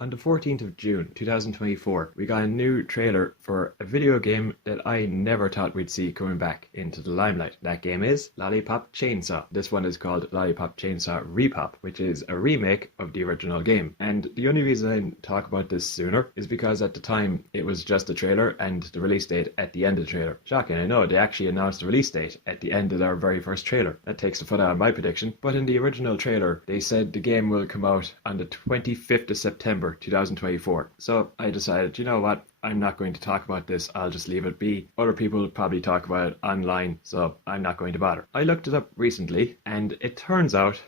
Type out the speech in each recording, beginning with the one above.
On the 14th of June 2024, we got a new trailer for a video game that I never thought we'd see coming back into the limelight. That game is Lollipop Chainsaw. This one is called Lollipop Chainsaw Repop, which is a remake of the original game. And the only reason I didn't talk about this sooner is because at the time it was just a trailer and the release date at the end of the trailer. Shocking, I know, they actually announced the release date at the end of their very first trailer. That takes the foot out of my prediction. But in the original trailer, they said the game will come out on the 25th of September 2024. So I decided, you know what? I'm not going to talk about this. I'll just leave it be. Other people will probably talk about it online, so I'm not going to bother. I looked it up recently, and it turns out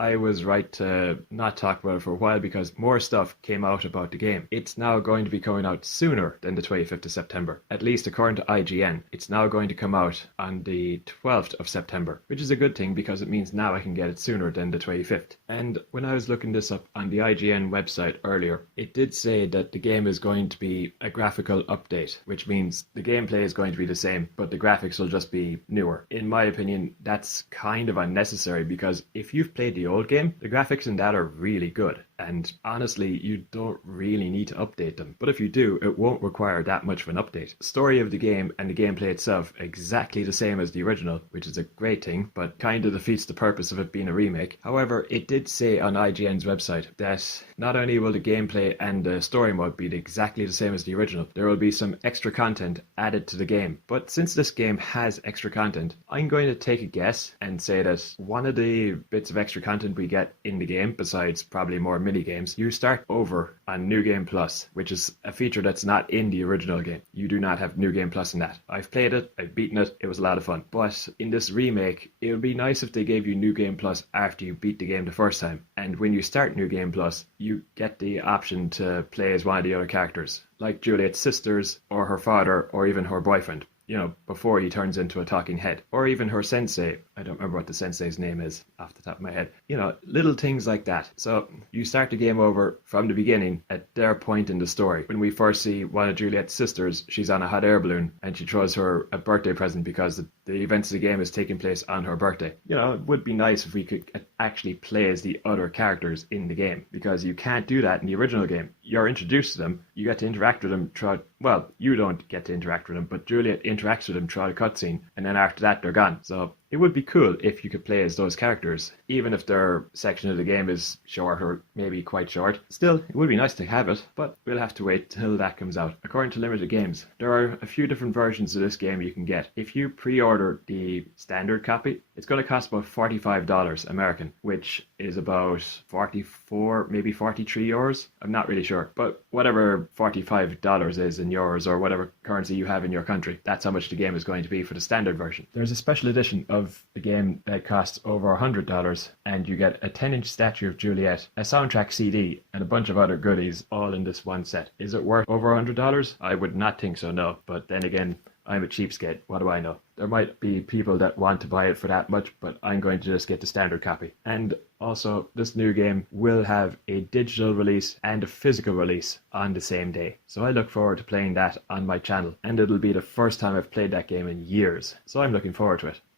I was right to not talk about it for a while because more stuff came out about the game. It's now going to be coming out sooner than the 25th of September. At least according to IGN, it's now going to come out on the 12th of September, which is a good thing because it means now I can get it sooner than the 25th. And when I was looking this up on the IGN website earlier, it did say that the game is going to be a graphical update, which means the gameplay is going to be the same, but the graphics will just be newer. In my opinion, that's kind of unnecessary because if you've played the old game, the graphics in that are really good. And honestly, you don't really need to update them. But if you do, it won't require that much of an update. The story of the game and the gameplay itself exactly the same as the original, which is a great thing, but kind of defeats the purpose of it being a remake. However, it did say on IGN's website that not only will the gameplay and the story mode be exactly the same as the original, there will be some extra content added to the game. But since this game has extra content, I'm going to take a guess and say that one of the bits of extra content we get in the game, besides probably more mini games, you start over on New Game Plus, which is a feature that's not in the original game. You do not have New Game Plus in that. I've played it, I've beaten it, it was a lot of fun. But in this remake, it would be nice if they gave you New Game Plus after you beat the game the first time. And when you start New Game Plus, you get the option to play as one of the other characters, like Juliet's sisters, or her father, or even her boyfriend. You know, before he turns into a talking head. Or even her sensei. I don't remember what the sensei's name is off the top of my head. You know, little things like that. So you start the game over from the beginning at their point in the story. When we first see one of Juliet's sisters, she's on a hot air balloon and she throws her a birthday present because the events of the game is taking place on her birthday. You know, it would be nice if we could actually play as the other characters in the game, because you can't do that in the original game. You're introduced to them, you get to interact with them throughout, well, you don't get to interact with them, but Juliet interacts with them throughout a cutscene, and then after that they're gone. So it would be cool if you could play as those characters, even if their section of the game is short or maybe quite short. Still, it would be nice to have it, but we'll have to wait till that comes out. According to Limited Games, there are a few different versions of this game you can get. If you pre-order the standard copy, it's going to cost about $45 American, which is about 44, maybe 43 euros. I'm not really sure, but whatever $45 is in euros or whatever currency you have in your country, that's how much the game is going to be for the standard version. There's a special edition of the game that costs over $100, and you get a 10-inch statue of Juliet, a soundtrack CD, and a bunch of other goodies all in this one set. Is it worth over $100? I would not think so, no. But then again, I'm a cheapskate. What do I know? There might be people that want to buy it for that much, but I'm going to just get the standard copy. And also, this new game will have a digital release and a physical release on the same day. So I look forward to playing that on my channel, and it'll be the first time I've played that game in years. So I'm looking forward to it.